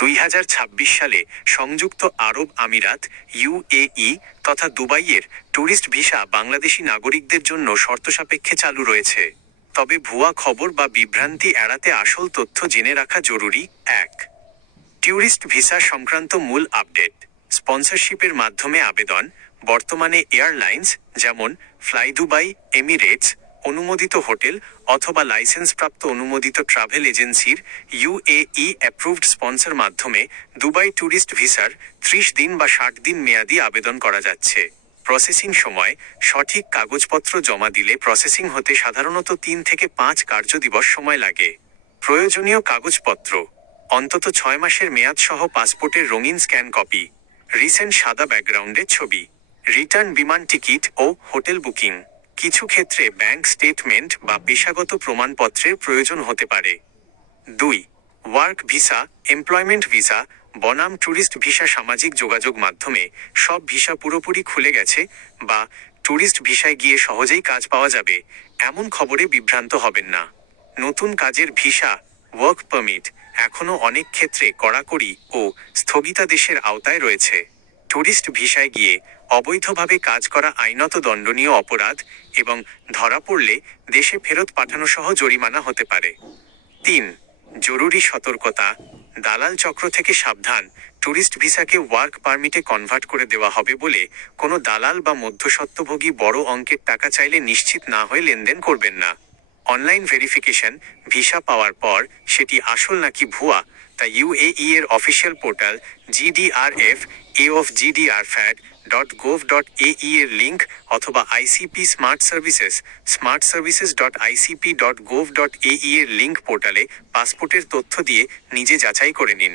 2026 সালে সংযুক্ত আরব আমিরাত ইউএই তথা দুবাইয়ের ট্যুরিস্ট ভিসা বাংলাদেশি নাগরিকদের জন্য শর্তসাপেক্ষে চালু রয়েছে। তবে ভুয়া খবর বা বিভ্রান্তি এড়াতে আসল তথ্য জেনে রাখা জরুরি। 1. ট্যুরিস্ট ভিসা সংক্রান্ত মূল আপডেট। স্পন্সরশিপের মাধ্যমে আবেদন। বর্তমানে এয়ারলাইন্স যেমন ফ্লাই দুবাই, এমিরেটস, অনুমোদিত হোটেল অথবা লাইসেন্সপ্রাপ্ত অনুমোদিত ট্রাভেল এজেন্সির ইউএই অ্যাপ্রুভড স্পন্সর মাধ্যমে দুবাই ট্যুরিস্ট ভিসার 30 দিন বা 60 দিন মেয়াদি আবেদন করা যাচ্ছে। প্রসেসিং সময়। সঠিক কাগজপত্র জমা দিলে প্রসেসিং হতে সাধারণত 3 থেকে 5 কার্যদিবস সময় লাগে। প্রয়োজনীয় কাগজপত্র: অন্তত 6 মাসের মেয়াদ সহ পাসপোর্টের রঙিন স্ক্যান কপি, রিসেন্ট সাদা ব্যাকগ্রাউন্ডের ছবি, রিটার্ন বিমান টিকিট ও হোটেল বুকিং। কিছু ক্ষেত্রে ব্যাংক স্টেটমেন্ট বা পেশাগত প্রমাণপত্রের প্রয়োজন হতে পারে। 2. ওয়ার্ক ভিসা, এমপ্লয়মেন্ট ভিসা বনাম ট্যুরিস্ট ভিসা। সামাজিক যোগাযোগ মাধ্যমে সব ভিসা পুরোপুরি খুলে গেছে বা ট্যুরিস্ট ভিসায় গিয়ে সহজেই কাজ পাওয়া যাবে এমন খবরে বিভ্রান্ত হবেন না। নতুন কাজের ভিসা, ওয়ার্ক পারমিট এখনও অনেক ক্ষেত্রে কড়াকড়ি ও স্থগিতাদেশের আওতায় রয়েছে। ট্যুরিস্ট ভিসায় গিয়ে অবৈধভাবে কাজ করা আইনত দণ্ডনীয় অপরাধ এবং ধরা পড়লে দেশে ফেরত পাঠানো সহ জরিমানা হতে পারে। 3. জরুরি সতর্কতা, দালাল চক্র থেকে সাবধান। ট্যুরিস্ট ভিসাকে ওয়ার্ক পারমিটে কনভার্ট করে দেওয়া হবে বলে কোনো দালাল বা মধ্যস্বত্বভোগী বড় অঙ্কের টাকা চাইলে নিশ্চিত না হয়ে লেনদেন করবেন না। অনলাইন ভেরিফিকেশন, ভিসা পাওয়ার পর সেটি আসল নাকি ভুয়া তা ইউএই এর অফিসিয়াল পোর্টাল gdrf.gofad.gov.ae এর লিঙ্ক অথবা আইসিপি স্মার্ট সার্ভিসেস.icp.gov.ae এর লিঙ্ক পোর্টালে পাসপোর্টের তথ্য দিয়ে নিজে যাচাই করে নিন।